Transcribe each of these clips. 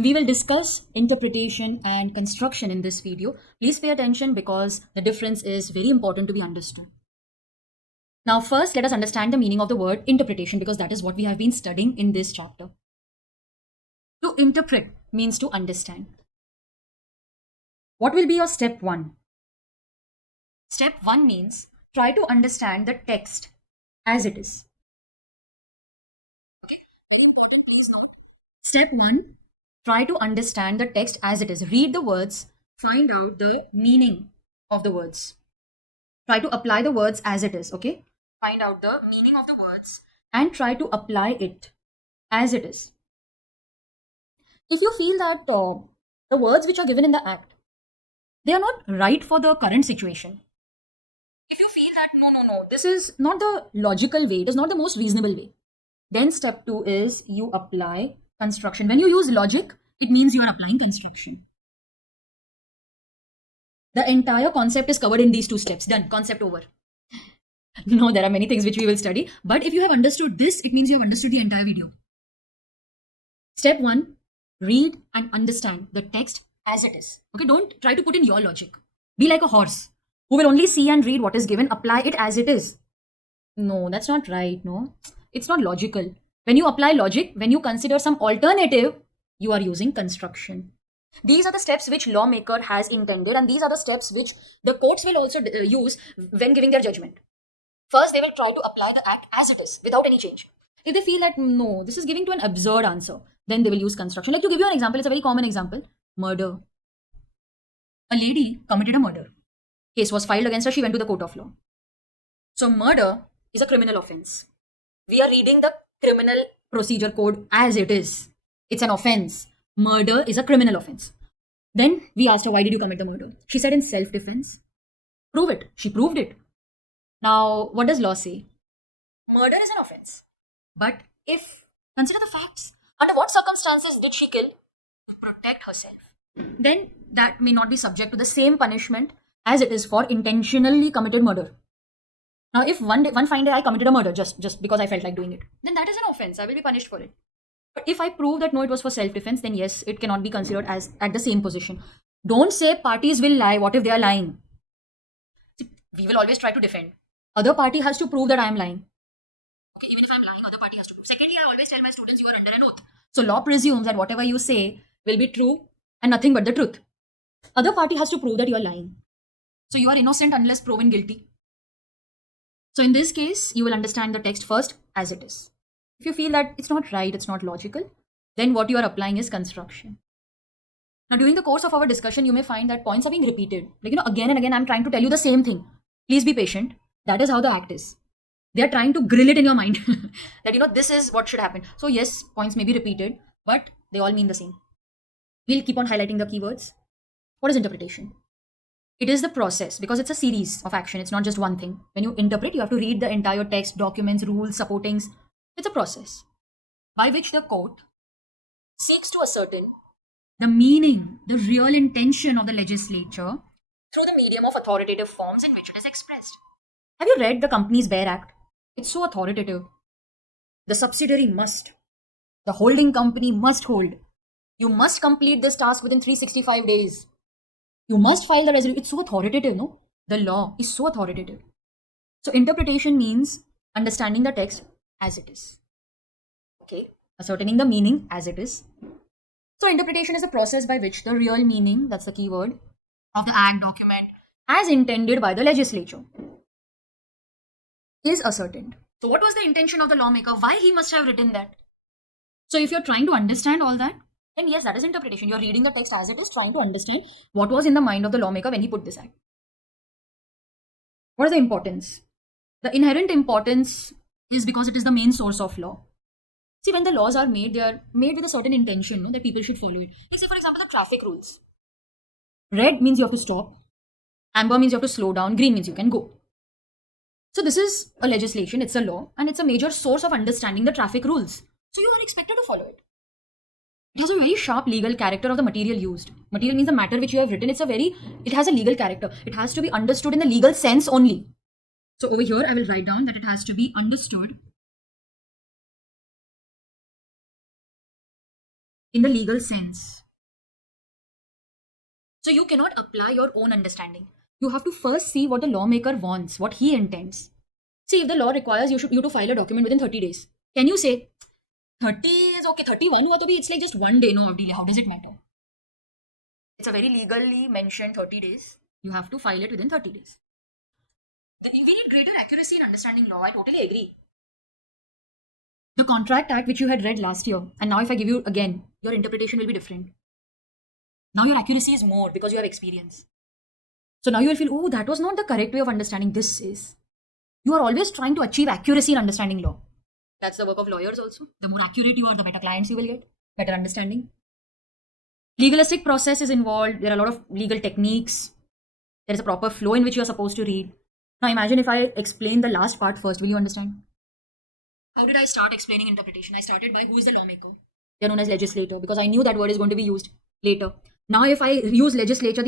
We will discuss interpretation and construction in this video. Please pay attention because the difference is very important to be understood. Now, first, let us understand the meaning of the word interpretation because that is what we have been studying in this chapter. To interpret means to understand. What will be your step one? Step one means try to understand the text as it is. Okay. Step one, try to understand the text as it is. Read the words, find out the meaning of the words. Try to apply the words as it is, okay? Find out the meaning of the words and try to apply it as it is. If you feel that the words which are given in the act, they are not right for the current situation. If you feel that no, this is not the logical way, it is not the most reasonable way, then step two is you apply construction. When you use logic, it means you are applying construction. The entire concept is covered in these two steps. Done. Concept over. No, there are many things which we will study. But if you have understood this, it means you have understood the entire video. Step one, read and understand the text as it is. Okay, don't try to put in your logic. Be like a horse who will only see and read what is given, apply it as it is. No, that's not right. No, it's not logical. When you apply logic, when you consider some alternative, you are using construction. These are the steps which lawmaker has intended, and these are the steps which the courts will also use when giving their judgment. First, they will try to apply the act as it is without any change. If they feel that no, this is giving to an absurd answer, then they will use construction. Like to give you an example, it's a very common example. Murder. A lady committed a murder. Case was filed against her, she went to the court of law. So murder is a criminal offense. We are reading the criminal procedure code as it is. It's an offense. Murder is a criminal offense. Then we asked her, why did you commit the murder? She said in self-defense. Prove it. She proved it. Now, what does law say? Murder is an offense. But if, consider the facts. Under what circumstances did she kill? To protect herself. Then that may not be subject to the same punishment as it is for intentionally committed murder. Now, if one fine day I committed a murder just because I felt like doing it, then that is an offense. I will be punished for it. But if I prove that no, it was for self-defense, then yes, it cannot be considered as at the same position. Don't say parties will lie. What if they are lying? See, we will always try to defend. Other party has to prove that I am lying. Okay, even if I'm lying, other party has to prove. Secondly, I always tell my students, you are under an oath. So law presumes that whatever you say will be true and nothing but the truth. Other party has to prove that you are lying. So you are innocent unless proven guilty. So in this case, you will understand the text first as it is. If you feel that it's not right, it's not logical, then what you are applying is construction. Now, during the course of our discussion, you may find that points are being repeated. Like, again and again, I'm trying to tell you the same thing. Please be patient. That is how the act is. They are trying to grill it in your mind that, this is what should happen. So yes, points may be repeated, but they all mean the same. We'll keep on highlighting the keywords. What is interpretation? It is the process because it's a series of action. It's not just one thing. When you interpret, you have to read the entire text, documents, rules, supportings. It's a process by which the court seeks to ascertain the meaning, the real intention of the legislature through the medium of authoritative forms in which it is expressed. Have you read the Companies Bear Act? It's so authoritative. The subsidiary must. The holding company must hold. You must complete this task within 365 days. You must file the resolution. It's so authoritative, no? The law is so authoritative. So interpretation means understanding the text as it is. Okay? Ascertaining the meaning as it is. So interpretation is a process by which the real meaning, that's the key word, of the act, document, as intended by the legislature, is ascertained. So what was the intention of the lawmaker? Why he must have written that? So if you're trying to understand all that, then yes, that is interpretation. You're reading the text as it is, trying to understand what was in the mind of the lawmaker when he put this act. What is the importance? The inherent importance is because it is the main source of law. See, when the laws are made, they are made with a certain intention, that people should follow it. Like say, for example, the traffic rules. Red means you have to stop. Amber means you have to slow down. Green means you can go. So this is a legislation, it's a law, and it's a major source of understanding the traffic rules. So you are expected to follow it. It has a very sharp legal character of the material used. Material means the matter which you have written. It has a legal character. It has to be understood in the legal sense only. So over here, I will write down that it has to be understood in the legal sense. So you cannot apply your own understanding. You have to first see what the lawmaker wants, what he intends. See, if the law requires you to file a document within 30 days, can you say 30 is okay, 31 hua to bhi, it's like just one day no of delay. How does it matter? It's a very legally mentioned 30 days. You have to file it within 30 days. We need greater accuracy in understanding law. I totally agree. The Contract Act, which you had read last year, and now if I give you again, your interpretation will be different. Now your accuracy is more because you have experience. So now you will feel, oh, that was not the correct way of understanding. This is. You are always trying to achieve accuracy in understanding law. That's the work of lawyers also. The more accurate you are, the better clients you will get, better understanding. Legalistic process is involved. There are a lot of legal techniques. There is a proper flow in which you are supposed to read. Now imagine if I explain the last part first. Will you understand? How did I start explaining interpretation? I started by who is the lawmaker. They are known as legislator because I knew that word is going to be used later. Now if I use legislature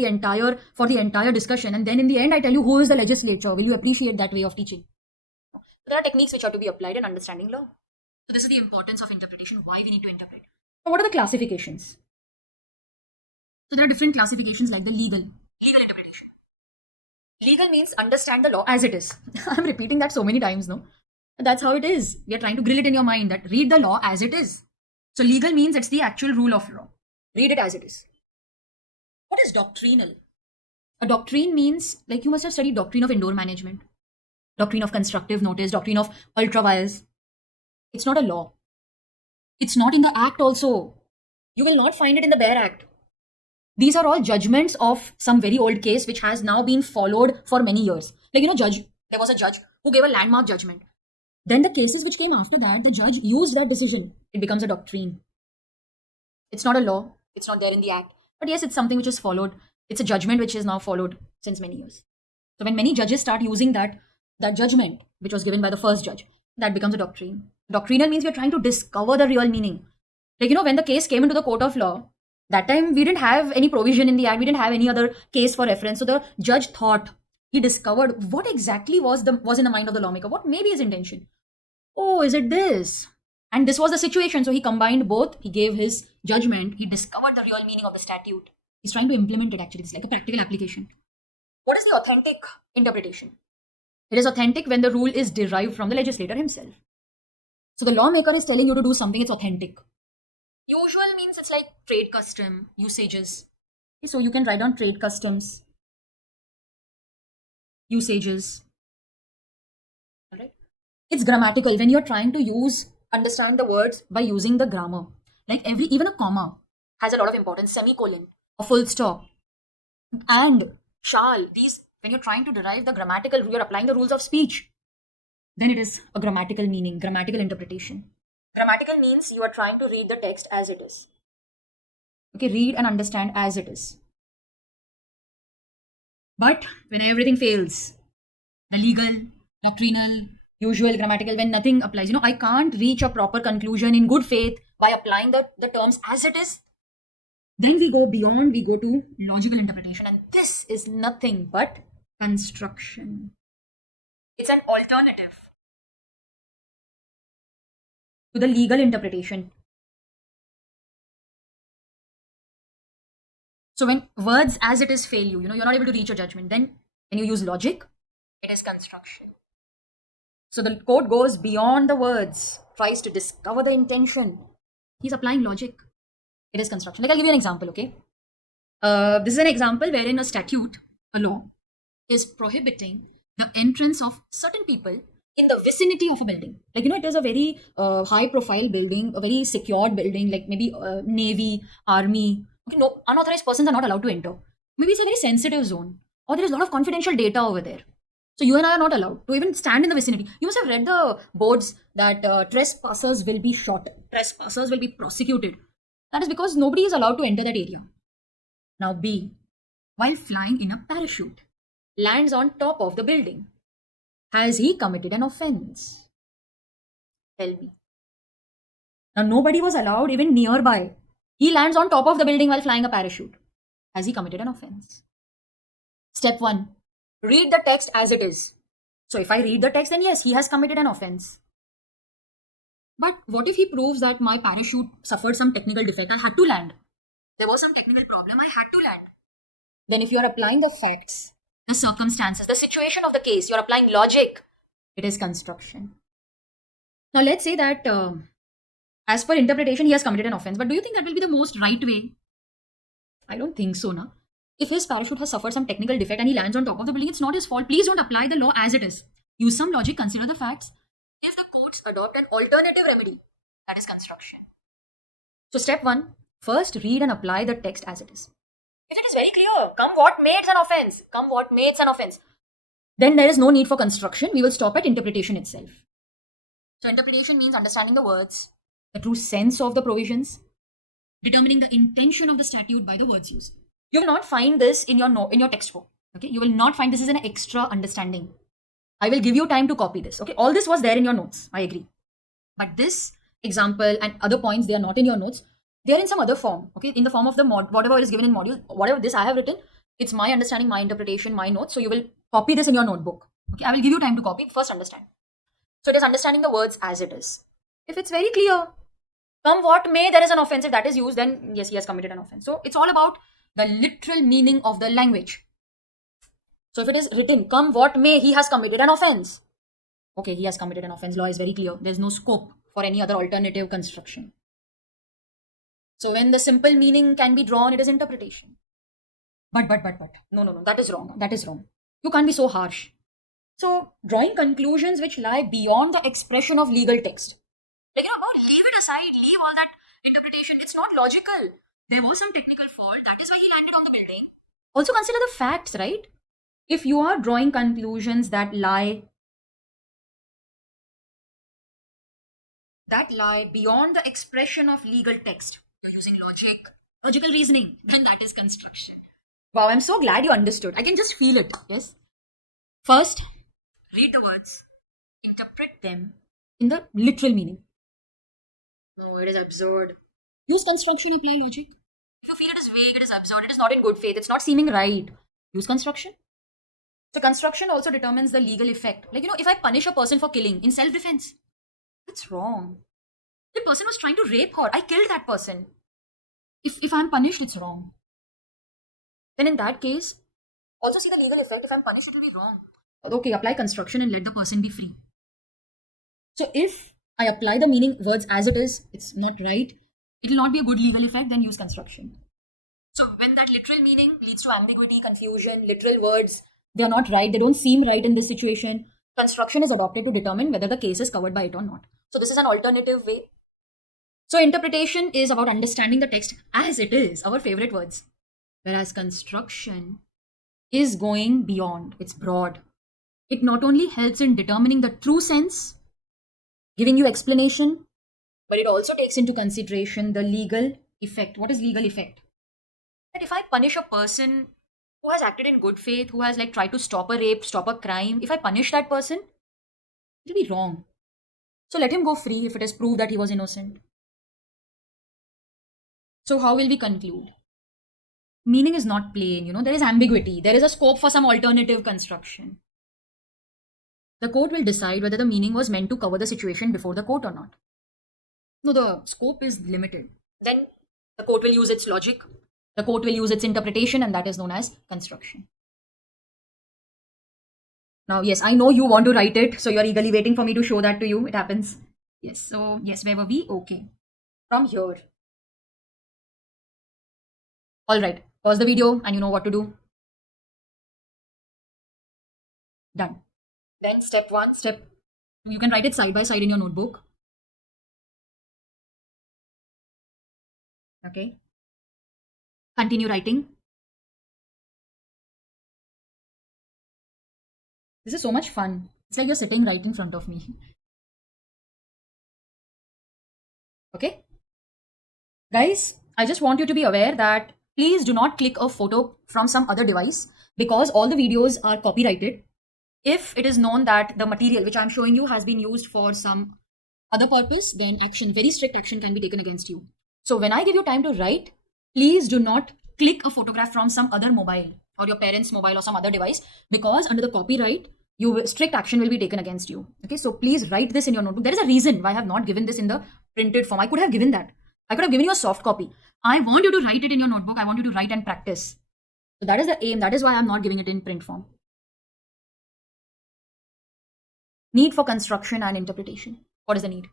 for the entire discussion, and then in the end I tell you who is the legislature, will you appreciate that way of teaching? There are techniques which are to be applied in understanding law. So this is the importance of interpretation, why we need to interpret. So what are the classifications? So there are different classifications like the legal interpretation. Legal means understand the law as it is. I'm repeating that so many times, no? That's how it is. We are trying to grill it in your mind that read the law as it is. So legal means it's the actual rule of law. Read it as it is. What is doctrinal? A doctrine means, like you must have studied doctrine of indoor management, doctrine of constructive notice, doctrine of ultra vires. It's not a law. It's not in the act also. You will not find it in the Bare Act. These are all judgments of some very old case which has now been followed for many years. Like, there was a judge who gave a landmark judgment. Then the cases which came after that, the judge used that decision. It becomes a doctrine. It's not a law. It's not there in the act. But yes, it's something which is followed. It's a judgment which is now followed since many years. So when many judges start using that judgment which was given by the first judge, that becomes a doctrine. Doctrinal means we're trying to discover the real meaning. Like, when the case came into the court of law, that time we didn't have any provision in the act. We didn't have any other case for reference. So the judge thought, he discovered what exactly was in the mind of the lawmaker. What may be his intention? Oh, is it this? And this was the situation. So he combined both. He gave his judgment. He discovered the real meaning of the statute. He's trying to implement it actually. It's like a practical application. What is the authentic interpretation? It is authentic when the rule is derived from the legislator himself. So the lawmaker is telling you to do something, it's authentic. Usual means it's like trade custom, usages. Okay, so you can write down trade customs, usages. Alright. It's grammatical when you're trying to understand the words by using the grammar. Like even a comma has a lot of importance. Semicolon, a full stop, and shall. These, when you're trying to derive the grammatical, you're applying the rules of speech. Then it is a grammatical meaning, grammatical interpretation. Grammatical means you are trying to read the text as it is. Okay, read and understand as it is. But when everything fails, the legal, doctrinal, usual, grammatical, when nothing applies, I can't reach a proper conclusion in good faith by applying the terms as it is. Then we go beyond, we go to logical interpretation, and this is nothing but construction. It's an alternative to the legal interpretation. So when words as it is fail you, you're not able to reach a judgment, then when you use logic, it is construction. So the court goes beyond the words, tries to discover the intention. He's applying logic. It is construction. Like, I'll give you an example, okay? This is an example wherein a statute, a law, is prohibiting the entrance of certain people in the vicinity of a building. Like, it is a very high-profile building, a very secured building, like maybe Navy, Army. Okay, no, unauthorized persons are not allowed to enter. Maybe it's a very sensitive zone, or there is a lot of confidential data over there. So you and I are not allowed to even stand in the vicinity. You must have read the boards that trespassers will be shot, trespassers will be prosecuted. That is because nobody is allowed to enter that area. Now B, while flying in a parachute, lands on top of the building. Has he committed an offense? Tell me. Now nobody was allowed even nearby. He lands on top of the building while flying a parachute. Has he committed an offense? Step 1. Read the text as it is. So if I read the text, then yes, he has committed an offense. But what if he proves that my parachute suffered some technical defect? I had to land. There was some technical problem. I had to land. Then, if you are applying the facts, the circumstances, the situation of the case, you're applying logic, it is construction. Now, let's say that as per interpretation, he has committed an offense. But do you think that will be the most right way? I don't think so, na. If his parachute has suffered some technical defect and he lands on top of the building, it's not his fault. Please don't apply the law as it is. Use some logic, consider the facts. If the courts adopt an alternative remedy, that is construction. So, step 1, first read and apply the text as it is. If it is very clear, come what made an offense, come what made an offense, then there is no need for construction. We will stop at interpretation itself. So, interpretation means understanding the words, the true sense of the provisions, determining the intention of the statute by the words used. You will not find this in your textbook. Okay, you will not find this as an extra understanding. I will give you time to copy this. Okay, all this was there in your notes. I agree, but this example and other points, they are not in your notes. They are in some other form. Okay, in the form of the whatever is given in module, whatever this I have written, it's my understanding, my interpretation, my notes. So you will copy this in your notebook. Okay, I will give you time to copy. First, understand. So it is understanding the words as it is. If it's very clear, come what may, there is an offense. If that is used, then yes, he has committed an offense. So it's all about the literal meaning of the language. So if it is written, come what may, he has committed an offense. Okay, he has committed an offense. Law is very clear. There's no scope for any other alternative construction. So when the simple meaning can be drawn, it is interpretation. But. No. That is wrong. That is wrong. You can't be so harsh. So drawing conclusions which lie beyond the expression of legal text. Like, leave it aside. Leave all that interpretation. It's not logical. There was some technical fault. That is why he landed on the building. Also consider the facts, right? If you are drawing conclusions that lie beyond the expression of legal text, using logical reasoning, then that is construction. Wow, I'm so glad you understood. I can just feel it. Yes. First, read the words, interpret them in the literal meaning. No, it is absurd. Use construction, apply logic. If you feel it is vague, it is absurd, it is not in good faith, it's not seeming right, use construction. So construction also determines the legal effect. Like, if I punish a person for killing in self-defense, it's wrong. The person was trying to rape her. I killed that person. If I'm punished, it's wrong. Then in that case, also see the legal effect. If I'm punished, it will be wrong. Okay, apply construction and let the person be free. So if I apply the meaning words as it is, it's not right. It will not be a good legal effect, then use construction. So when that literal meaning leads to ambiguity, confusion, literal words, they are not right, they don't seem right in this situation, construction is adopted to determine whether the case is covered by it or not. So this is an alternative way. So interpretation is about understanding the text as it is, our favorite words. Whereas construction is going beyond, it's broad. It not only helps in determining the true sense, giving you explanation, but it also takes into consideration the legal effect. What is legal effect? That if I punish a person who has acted in good faith, who has tried to stop a rape, stop a crime, if I punish that person, it will be wrong. So let him go free if it is proved that he was innocent. So how will we conclude? Meaning is not plain, there is ambiguity. There is a scope for some alternative construction. The court will decide whether the meaning was meant to cover the situation before the court or not. No, the scope is limited. Then the court will use its logic. The court will use its interpretation, and that is known as construction. Now, yes, I know you want to write it, so you're eagerly waiting for me to show that to you. It happens. Yes, so yes, where were we? Okay. From here. Alright, pause the video and you know what to do. Done. Then step 1, you can write it side by side in your notebook. Okay. Continue writing. This is so much fun. It's like you're sitting right in front of me. Okay. Guys, I just want you to be aware that please do not click a photo from some other device because all the videos are copyrighted. If it is known that the material which I'm showing you has been used for some other purpose, then very strict action can be taken against you. So when I give you time to write, please do not click a photograph from some other mobile or your parents' mobile or some other device because under the copyright, strict action will be taken against you. Okay, so please write this in your notebook. There is a reason why I have not given this in the printed form. I could have given that. I could have given you a soft copy. I want you to write it in your notebook. I want you to write and practice. So that is the aim. That is why I'm not giving it in print form. Need for construction and interpretation. What is the need?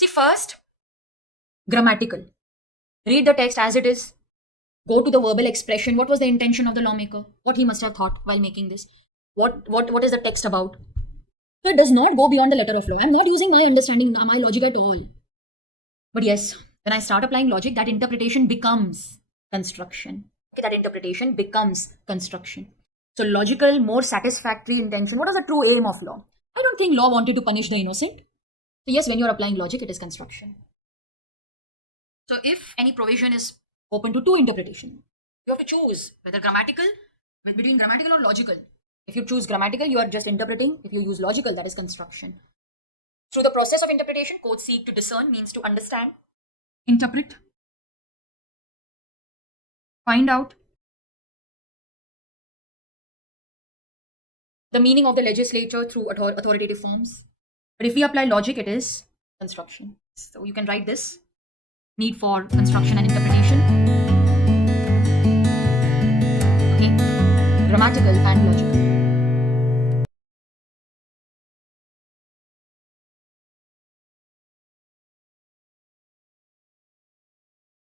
See, first, grammatical. Read the text as it is. Go to the verbal expression. What was the intention of the lawmaker? What he must have thought while making this? What is the text about? So it does not go beyond the letter of law. I'm not using my understanding, my logic at all. But yes, when I start applying logic, that interpretation becomes construction. Okay, that interpretation becomes construction. So logical, more satisfactory intention. What is the true aim of law? I don't think law wanted to punish the innocent. So yes, when you're applying logic, it is construction. So if any provision is open to two interpretation, you have to choose whether between grammatical or logical. If you choose grammatical, you are just interpreting. If you use logical, that is construction. Through the process of interpretation, courts seek to discern, means to understand, interpret, find out the meaning of the legislature through authoritative forms. But if we apply logic, it is construction. So you can write this: need for construction and interpretation. Okay, grammatical and logical.